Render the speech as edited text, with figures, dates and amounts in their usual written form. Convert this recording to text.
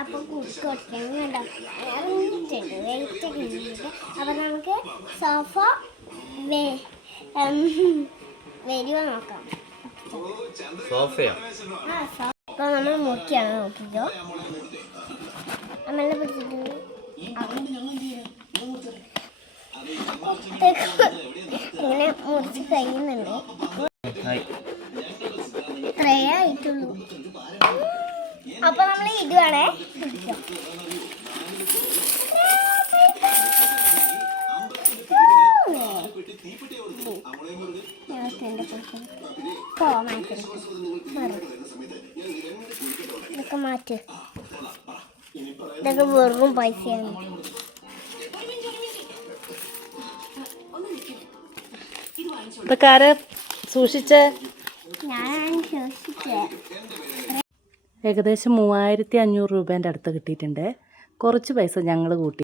അപ്പം കൊടുക്കണം ഇറങ്ങിയിട്ടുണ്ട് വെയിറ്റ് കഴിഞ്ഞിട്ട്. അപ്പം നമുക്ക് സോഫ വരുമോ നോക്കാം. സോഫയോ? ആ സോഫ. അപ്പോൾ നമ്മൾ മുറിക്കുകയാണ്, നോക്കിക്കോ. അമ്മളെ പിടിച്ചിട്ട് ഇങ്ങനെ മുറിച്ച് കഴിയുന്നുണ്ട്. ഇത്രേ ആയിട്ടുള്ളൂ. അപ്പൊ നമ്മൾ ഇടുവാണേ. ഇതൊക്കെ മാറ്റ്. ഇതൊക്കെ വെറും പൈസയാണ്. ഇതൊക്കെ ആരാ സൂക്ഷിച്ചേ? ഞാൻ സൂക്ഷിച്ചേ. ഏകദേശം 3500 രൂപേൻ്റെ അടുത്ത് കിട്ടിയിട്ടുണ്ട്. കുറച്ച് പൈസ ഞങ്ങൾ കൂട്ടി.